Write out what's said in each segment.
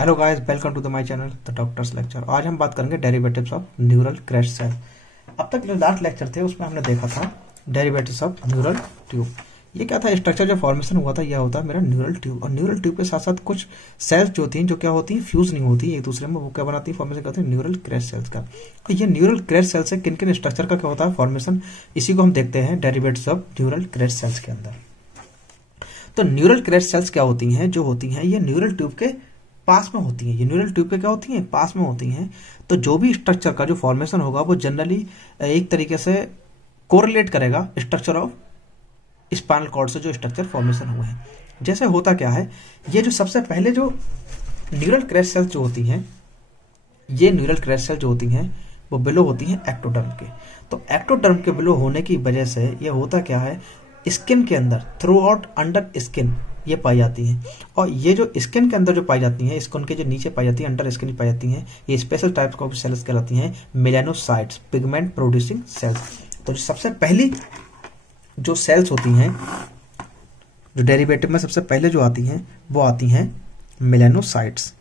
Hello guys, welcome to the my channel the doctors lecture. आज हम बात करेंगे derivatives of neural crest cell. अब तक जो लास्ट लेक्चर थे उसमें हमने देखा था डेरिवेटिव्स ऑफ न्यूरल ट्यूब। ये क्या था, स्ट्रक्चर जो फॉर्मेशन हुआ था यह होता है मेरा न्यूरल ट्यूब। और न्यूरल ट्यूब के साथ साथ कुछ सेल्स जो होती हैं जो क्या होती हैं, फ्यूज नहीं होती एक दूसरे में, वो क्या बनाती है, फॉर्मेशन करते हैं न्यूरल क्रैश सेल्स का। तो ये न्यूरल क्रैश सेल से किन किन स्ट्रक्चर का क्या होता है फॉर्मेशन, इसी को हम देखते हैं derivatives of neural crest cells के अंदर। तो न्यूरल क्रैश सेल्स क्या होती हैं, जो होती हैं ये न्यूरल ट्यूब के पास में होती हैं। ये न्यूरल ट्यूब के क्या होती हैं, पास में होती हैं। तो जो भी स्ट्रक्चर का जो फॉर्मेशन होगा वो जनरली एक तरीके से कोरिलेट करेगा स्ट्रक्चर ऑफ स्पाइनल कॉर्ड से जो स्ट्रक्चर फॉर्मेशन हुए हैं। जैसे होता क्या है, ये जो सबसे पहले जो न्यूरल क्रैश सेल्स जो होती हैं, ये न्यूरल क्रैश सेल जो होती हैं वो बिलो होती हैं एक्टोडर्म के। तो एक्टोडर्म के बिलो होने की वजह से ये होता क्या है, स्किन के अंदर थ्रू आउट अंडर स्किन ये पाई जाती हैं। और ये जो स्किन के अंदर जो पाई जाती हैं, स्किन के जो नीचे पाई जाती है, अंडर स्किन पाई जाती हैं, ये स्पेशल टाइप्स ऑफ सेल्स कहलाती हैं मेलानोसाइट्स, पिगमेंट प्रोड्यूसिंग सेल्स। तो सबसे पहली जो सेल्स होती हैं जो डेरिवेटिव में सबसे पहले जो आती हैं वो आती हैं मेलानोसाइट्स।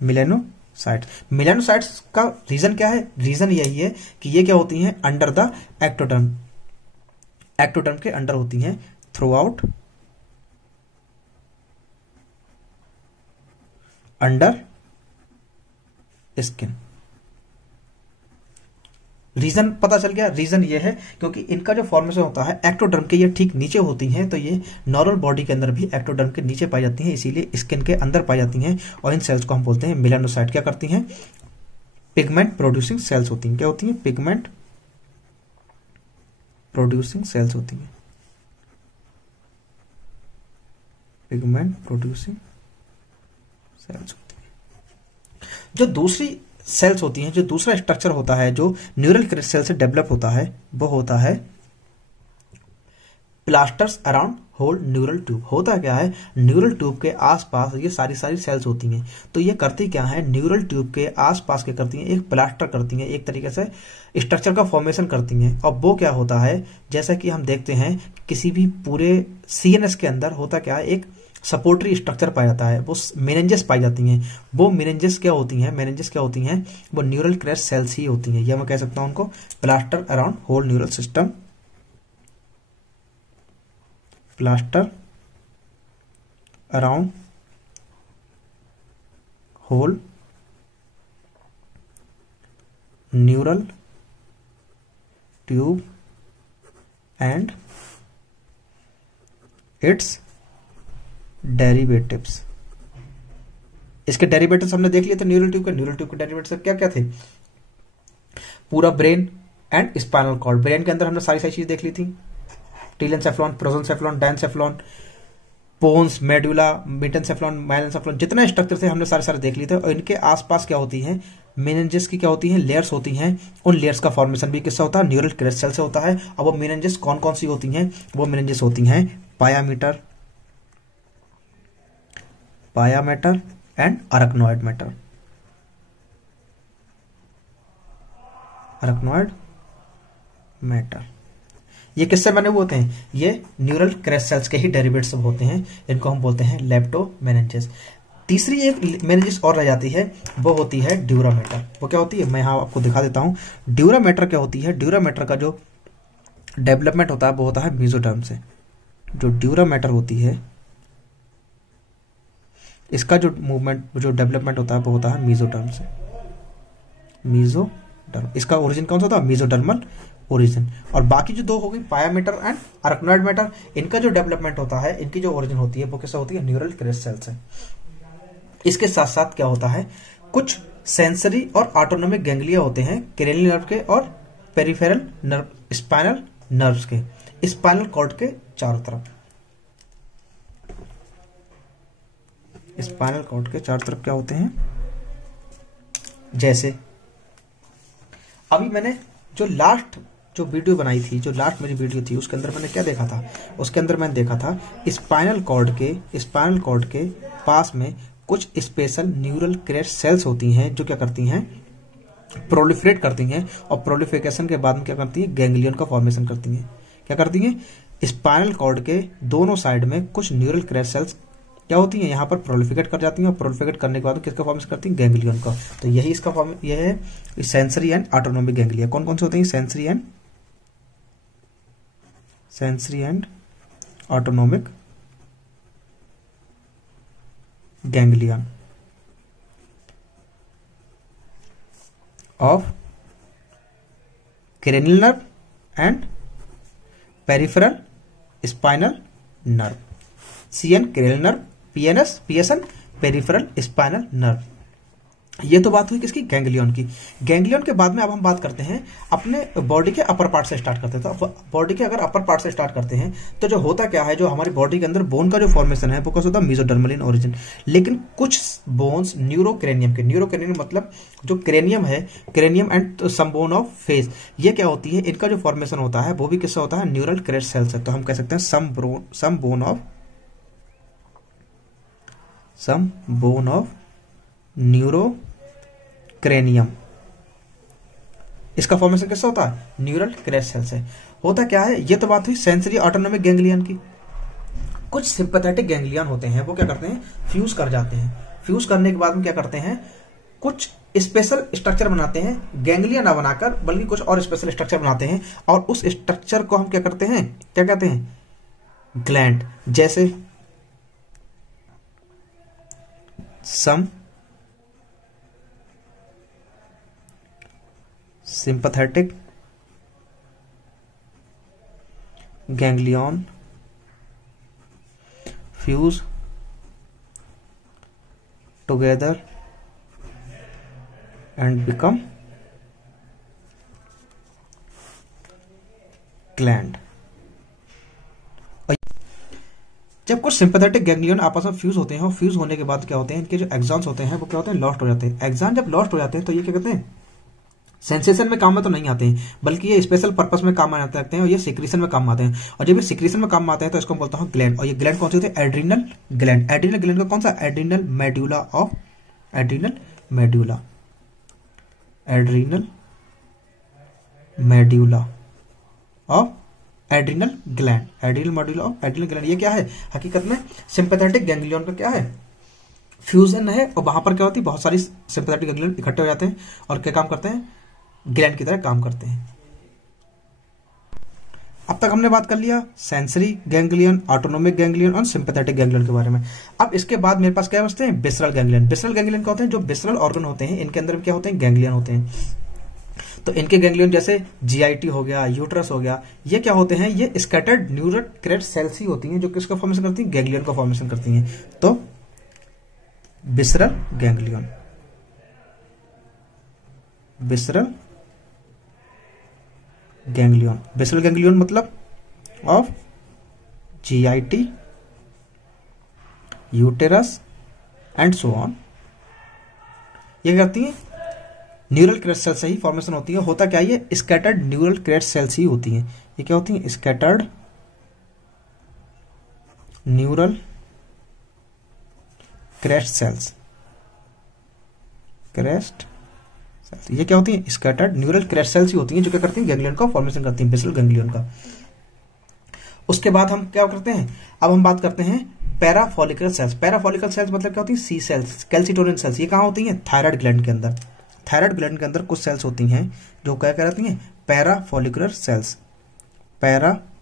मेलानोसाइट्स का रीजन क्या है, रीजन यही है कि ये क्या होती हैं अंडर द एक्टोडर्म, एक्टोडर्म के अंडर होती हैं throughout under skin. Reason पता चल गया, रीजन ये है क्योंकि इनका जो फॉर्मेशन होता है एक्टोडर्म के ये ठीक नीचे होती हैं। तो ये नॉर्मल बॉडी के अंदर भी एक्टोडर्म के नीचे पाई जाती हैं, इसीलिए स्किन के अंदर पाई जाती हैं। और इन सेल्स को हम बोलते हैं मेलानोसाइट। क्या करती हैं, पिगमेंट प्रोड्यूसिंग सेल्स होती हैं। क्या होती हैं, पिगमेंट प्रोड्यूसिंग सेल्स होती हैं, पिगमेंट प्रोड्यूसिंग सेल्स होती हैं। जो दूसरी सेल्स होती हैं, जो दूसरा स्ट्रक्चर होता है जो न्यूरल क्रैश सेल से डेवलप होता है, वो होता है plasters around whole neural tube. होता क्या है, न्यूरल ट्यूब के आसपास ये सारी सेल्स होती हैं। तो ये करती क्या है, न्यूरल ट्यूब के आसपास क्या करती हैं, एक प्लास्टर करती हैं, एक तरीके से स्ट्रक्चर का फॉर्मेशन करती हैं। और वो क्या होता है, जैसा कि हम देखते हैं किसी भी पूरे सीएनएस के अंदर होता क्या है, एक सपोर्टरी स्ट्रक्चर पाया जाता है, वो मेनिंजेस पाई जाती हैं। वो मेनिंजेस क्या होती हैं, वो न्यूरल क्रैश सेल्स ही होती हैं। या मैं कह सकता हूं उनको plaster around whole neural system, plaster around whole neural tube and its derivatives. इसके डेरिवेटिव्स हमने देख लिए थे न्यूरल ट्यूब के डेरिवेटिव्स क्या क्या थे, पूरा brain and spinal cord. Brain के अंदर हमने सारी चीज देख ली थी, टीलेनसेफ्लॉन, प्रोजेंसेफ्लॉन, डायनसेफ्लॉन, पोन्स, मेडुला, मेटेनसेफ्लॉन, माइलेनसेफ्लॉन, जितने स्ट्रक्चर थे हमने सारे देख लिए थे। और इनके आसपास क्या होती हैं, मेनिंजेस की क्या होती हैं, लेयर्स होती हैं। उन लेयर्स का फॉर्मेशन भी किससे होता है, न्यूरल क्रैश सेल से होता है। अब वो मेनिंजेस कौन कौन सी होती हैं, वो मेनिंजेस होती हैं पायामीटर एंड अरकनॉइड मैटर। ये किससे बने हुए होते हैं, ये न्यूरल क्रैश सेल्स के ही डेरिवेटिव्स होते हैं। इनको हम बोलते हैं लेप्टोमेनिंजेस। तीसरी एक मेनिंजेस और रह जाती है, वो होती है ड्यूरामेटर। वो क्या होती है, मैं यहां आपको दिखा देता हूं। ड्यूरामेटर क्या होती है, ड्यूरामेटर का जो डेवलपमेंट होता है वो होता है मीजोडर्म से। जो ड्यूरामेटर होती है इसका जो मूवमेंट, जो डेवलपमेंट होता है वो होता है मीजोडर्म से। मीजोडर्म, इसका ओरिजिन कौन सा था, मीजोडर्मल ओरिजिन। और बाकी जो दो हो गई पायामीटर एंड अरकनॉइड मैटर, इनका जो डेवलपमेंट होता है, इनकी जो ओरिजिन होती है वो किससे होती है, न्यूरल क्रैश सेल से। इसके साथ साथ क्या होता है, कुछ सेंसरी और ऑटोनोमिक गैंग्लिया होते हैं क्रेनियल नर्व के और पेरिफेरल नर्व, स्पाइनल नर्व्स के, स्पाइनल कॉर्ड के चारों तरफ। स्पाइनल कॉर्ड के चारों तरफ क्या होते हैं, जैसे अभी मैंने जो लास्ट जो वीडियो बनाई थी, जो लास्ट मेरी वीडियो थी, उसके अंदर मैंने क्या देखा था, उसके अंदर मैंने देखा था स्पाइनल कॉर्ड के पास में कुछ स्पेशल न्यूरल क्रैश सेल्स होती हैं जो क्या करती हैं, प्रोलिफरेट करती हैं। और प्रोलिफरेशन के बाद में क्या करती हैं, गैंग्लियन का फॉर्मेशन करती हैं। क्या करती हैं, स्पाइनल कॉर्ड के दोनों साइड में कुछ न्यूरल क्रैश सेल्स क्या होती हैं, यहाँ पर प्रोलिफिकेट कर जाती हैं, और प्रोलिफिकेट करने के बाद किसका फॉर्मेशन करती हैं, गैंग्लियन का। तो यही इसका फॉर्म, यह है सेंसरी एंड ऑटोनोमिक गैंग्लिया। कौन कौन से होते हैं, sensory and autonomic ganglion of cranial nerve and peripheral spinal nerve, CN cranial nerve, PSN peripheral spinal nerve। ये तो बात हुई किसकी, गैंग्लियन की। गैंग्लियन के बाद में अब हम बात करते हैं अपने बॉडी के अपर पार्ट से स्टार्ट करते हैं। तो बॉडी के अगर अपर पार्ट से स्टार्ट करते हैं तो जो होता क्या है, जो हमारी बॉडी के अंदर बोन का जो फॉर्मेशन है वो कैसे होता है, मेसोडर्मल इन ओरिजिन। लेकिन कुछ बोन्स न्यूरोक्रेनियम के, न्यूरोक्रेनियम मतलब जो क्रेनियम है, cranium and some bone of face, ये क्या होती है, इनका जो फॉर्मेशन होता है वो भी किससे होता है, न्यूरल क्रैश सेल से। तो हम कह सकते हैं सम बोन ऑफ न्यूरोक्रेनियम, इसका फॉर्मेशन कैसा होता है, न्यूरल क्रैश सेल से। होता क्या है, ये तो बात हुई सेंसरी ऑटोनोमिक गैंग्लियन की। कुछ सिंपैथेटिक गैंग्लियन होते हैं, वो क्या करते हैं, फ्यूज कर जाते हैं। फ्यूज करने के बाद में क्या करते हैं, कुछ स्पेशल स्ट्रक्चर बनाते हैं, गैंग्लियन ना बनाकर बल्कि कुछ और स्पेशल स्ट्रक्चर बनाते हैं, और उस स्ट्रक्चर को हम क्या करते हैं, क्या कहते हैं, ग्लैंड। जैसे सम sympathetic ganglion fuse together and become gland। जब कुछ सिंपैथेटिक गैंग्लियन आपस में फ्यूज होते हैं, और फ्यूज होने के बाद क्या होते हैं, इनके जो एक्सॉन्स होते हैं वो क्या होते हैं, लॉस्ट हो जाते हैं। एक्सॉन जब लॉस्ट हो जाते हैं तो ये क्या कहते हैं, सेंसेशन में काम में तो नहीं आते हैं, बल्कि ये स्पेशल पर्पस में काम आते हैं, और ये सिक्रीशन में काम आते हैं। और जब ये सिक्रीशन में काम आते हैं तो इसको बोलता हूँ ग्लैंड। और ये ग्लैंड कौन से होते हैं, एड्रिनल ग्लैंड। एड्रिनल ग्लैंड का कौन सा, adrenal medulla of adrenal medulla of adrenal gland, adrenal medulla of adrenal gland. ये क्या है, हकीकत में सिंपैथेटिक गैंग्लियन का क्या है, फ्यूजन है। और वहां पर क्या होती है, बहुत सारी सिंपैथेटिक गैंग्लियन इकट्ठे हो जाते हैं और क्या काम करते हैं, ग्लैंड की तरह काम करते हैं। अब तक हमने बात कर लिया सेंसरी गैंग्लियन, ऑटोनोमिक गैंग्लियन और सिंपैथेटिक गैंग्लियन के बारे में। अब इसके बाद मेरे पास क्या बचते हैं, विसरल गैंग्लियन। विसरल गैंग्लियन क्या होते हैं, जो विसरल ऑर्गन होते हैं इनके अंदर क्या होते हैं, गैंग्लियन होते हैं। तो इनके गैंग्लियन जैसे GIT हो गया, यूट्रस हो गया, ये क्या होते हैं, ये स्कैटर्ड न्यूरल क्रैश सेल्स ही होती हैं जो किसका फॉर्मेशन करती हैं, गैंग्लियन का फॉर्मेशन करती हैं। तो विसरल गैंग्लियन, विसरल गैंग्लियन मतलब of GIT, uterus and so on. ये करती है न्यूरल क्रैश सेल से ही फॉर्मेशन होती है। होता क्या है, ये स्कैटर्ड न्यूरल क्रैश सेल्स ही होती हैं। ये क्या होती हैं, स्कैटर्ड न्यूरल क्रैश सेल्स, ये क्या होती हैं, स्कैटर्ड न्यूरल क्रैश सेल्स ही होती हैं जो क्या करती हैं, गैंग्लियन का फॉर्मेशन करती हैं, बेसल गैंग्लियन का। उसके बाद हम क्या करते हैं, अब हम बात करते हैं पैराफॉलिकल सेल्स। पैराफॉलिकल सेल्स मतलब क्या होती है, सी सेल्स, कैल्सिटोनिन सेल्स। ये कहाँ होती हैं, थायराइड ग्लैंड के अंदर। थायराइड ग्लैंड के अंदर कुछ सेल्स होती हैं जो क्या कहलाती हैं, पैराफॉलिकुलर सेल्स। पैराफॉलिकुलर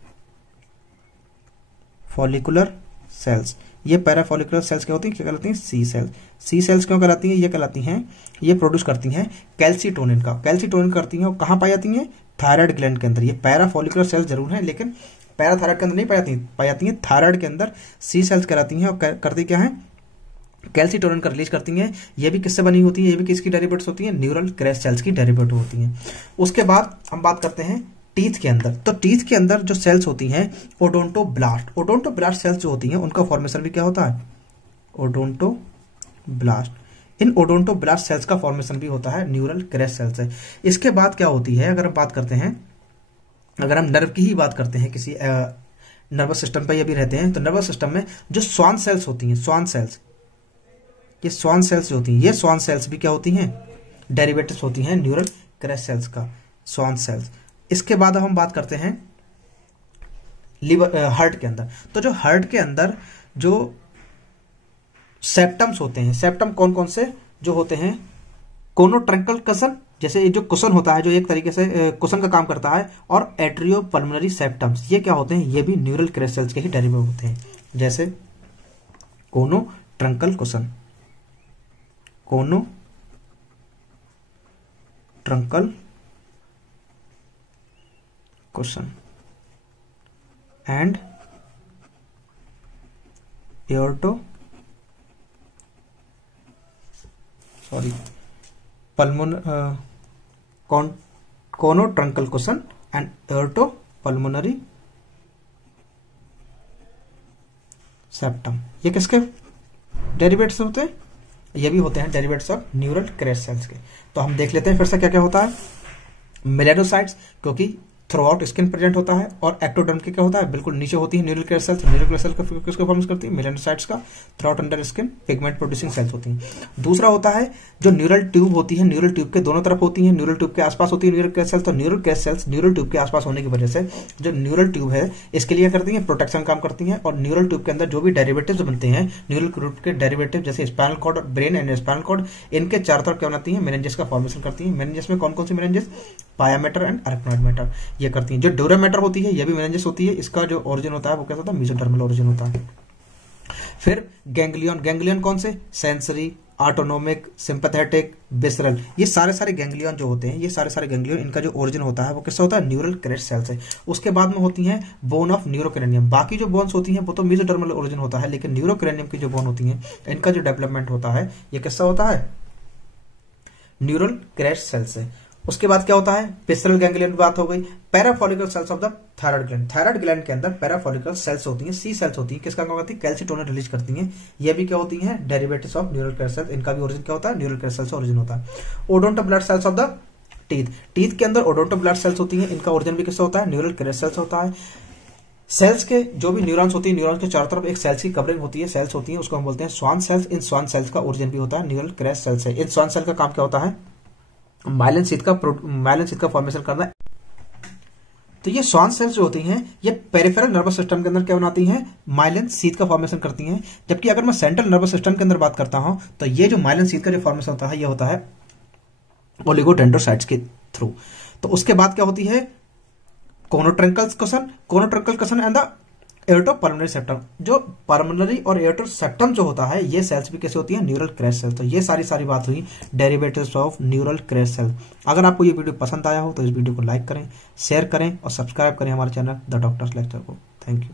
सेल्स, ये पैराफॉलिकुलर सेल्स क्या होती हैं, क्या कहलाती हैं, सी सेल्स। सी सेल्स क्यों कहलाती हैं, ये कहलाती हैं, ये प्रोड्यूस करती हैं कैल्सिटोनिन का। कैल्सिटोनिन करती हैं और कहाँ पाई जाती हैं, थायराइड ग्लैंड के अंदर। ये पैराफॉलिकुलर सेल्स जरूर हैं लेकिन पैराथायराइड के अंदर नहीं पाई जाती हैं, थायराइड के अंदर सी सेल्स कहलाती हैं। और करती क्या है, कैल्सिटोनिन का रिलीज करती हैं। ये भी किससे बनी होती है, ये भी किसकी डेरिवेटिव्स होती हैं, न्यूरल क्रैश सेल्स की डेरिवेटिव होती हैं। उसके बाद हम बात करते हैं टीथ के अंदर। तो टीथ के अंदर जो सेल्स होती हैं ओडोंटोब्लास्ट। ओडोंटोब्लास्ट सेल्स जो होती हैं उनका फॉर्मेशन भी क्या होता है, ओडोंटोब्लास्ट। इन ओडोंटोब्लास्ट सेल्स का फॉर्मेशन भी होता है न्यूरल क्रैश सेल से। इसके बाद क्या होती है, अगर हम बात करते हैं, अगर हम नर्व की ही बात करते हैं, किसी नर्वस सिस्टम पर ये भी रहते हैं, तो नर्वस सिस्टम में जो स्वान सेल्स होती हैं, स्वान सेल्स, ये स्वान सेल्स जो होती हैं, ये स्वान सेल्स भी क्या होती हैं, डेरिवेटिव्स होती हैं न्यूरल क्रैश सेल्स का, स्वान सेल्स। इसके बाद हम बात करते हैं लिवर हार्ट के अंदर। तो जो हार्ट के अंदर जो सेप्टम्स होते हैं, सेप्टम कौन कौन से जो होते हैं, कोनोट्रंकल कसन, जैसे जो कुशन होता है जो एक तरीके से कुशन का काम करता है, और एट्रियो पल्मोनरी सेप्टम्स, ये क्या होते हैं, ये भी न्यूरल क्रेस्ट सेल्स के ही डेरिवेटिव होते हैं। जैसे conotruncal cushion, conotruncal cushion and aorto conotruncal cushion and aorto pulmonary septum, ये किसके डेरिवेटिव्स होते हैं, ये भी होते हैं derivatives of neural crest cells के। तो हम देख लेते हैं फिर से क्या क्या होता है। मेलेनोसाइट्स, क्योंकि थ्रू आउट स्किन प्रेजेंट होता है, और एक्टोडर्म के क्या होता है, बिल्कुल नीचे होती है neural crest cells. Neural crest cell किसको फॉर्म करती है, मेलेनोसाइट्स का। Throughout under skin pigment producing cells होती हैं। दूसरा होता है जो न्यूरल ट्यूब होती है, न्यूरल ट्यूब के दोनों तरफ होती है, न्यूरल ट्यूब के आसपास होती है न्यूरल क्रेस्ट सेल्स। तो neural crest cells neural tube के आसपास होने की वजह से जो न्यूरल ट्यूब है इसके लिए करती है, प्रोटेक्शन काम करती है। और न्यूरल ट्यूब के अंदर जो भी डेरिवेटिव्स बनते हैं, न्यूरल ट्यूब के डेरिवेटिव जैसे स्पाइनल कॉर्ड और ब्रेन एंड स्पाइनल कॉर्ड, इनके चारों तरफ क्या बनाती है, मेनिंजेस का फॉर्मेशन करती है। मेनिंजेस में कौन कौन सी मेनिंजेस, पाया मैटर एंड अरेक्नोइड मैटर, ये करती है। जो ड्यूरा मैटर होती है ये भी मेनिंजेस होती है, इसका जो ओरिजिन होता है वो कैसा होता है, मेसोडर्मल ओरिजिन होता है। फिर गैंग्लियन, गैंग्लियन कौन से, सेंसरी, ऑटोनोमिक, सिंपैथेटिक, विसरल, ये सारे गैंग्लियन जो होते हैं, ये सारे गैंग्लियन, इनका जो ओरिजिन होता है वो किससे होता है, न्यूरल क्रेस्ट सेल से। उसके बाद में होती है बोन ऑफ न्यूरोक्रेनियम। बाकी जो बोन्स होती हैं वो तो मेसोडर्मल ओरिजिन होता है, लेकिन न्यूरोक्रेनियम की जो बोन होती है इनका जो डेवलपमेंट होता है ये किससे होता है, न्यूरल क्रेस्ट सेल से। उसके बाद क्या होता है, पिस्टल गैंग्लियन की बात हो गई। Parafollicular cells of the thyroid gland, thyroid gland के अंदर पैराफॉलिकल सेल्स होती हैं, सी सेल्स होती हैं, किसका काम करती है, कैल्सिटोनिन रिलीज करती हैं। ये भी क्या होती हैं, derivatives of neural crest cells. इनका भी ओरिजिन क्या होता है, न्यूरल क्रेस्ट सेल्स से ओरिजिन होता है। Odontoblast cells of the teeth, teeth के अंदर ओडोंटो ब्लड सेल्स होती हैं, इनका ओरिजिन भी किससे होता है, न्यूरल क्रेस्ट सेल्स होता है। सेल्स के जो भी न्यूरॉन्स होती है, न्यूरॉन्स के चारों तरफ एक सेल्स की कवरिंग होती है, सेल्स होती है, उसको हम बोलते हैं स्वान सेल्स। इन स्वान सेल्स का ओरिजिन भी होता है न्यूरल क्रेस्ट सेल्स से। इन स्वान सेल का काम क्या होता है, माइलिन शीथ का फॉर्मेशन करना। तो ये स्वान सेल्स जो होती हैं ये पेरिफेरल नर्वस सिस्टम के अंदर क्या बनाती हैं, माइलिन शीथ का फॉर्मेशन करती हैं। जबकि अगर मैं सेंट्रल नर्वस सिस्टम के अंदर बात करता हूं तो ये जो माइलिन शीथ का जो फॉर्मेशन होता है ये होता है ओलिगोडेंड्रोसाइट्स के थ्रू। तो उसके बाद क्या होती है, कोनोट्रंकल कसन एंड द एओर्टो पल्मोनरी सेप्टम। जो पल्मोनरी और एओर्टो सेप्टम जो होता है ये सेल्स भी कैसे होती है, न्यूरल क्रेस्ट सेल। तो ये सारी बात हुई derivatives of neural crest cell. अगर आपको ये वीडियो पसंद आया हो तो इस वीडियो को लाइक करें, शेयर करें और सब्सक्राइब करें हमारे चैनल द डॉक्टर्स लेक्चर को। Thank you.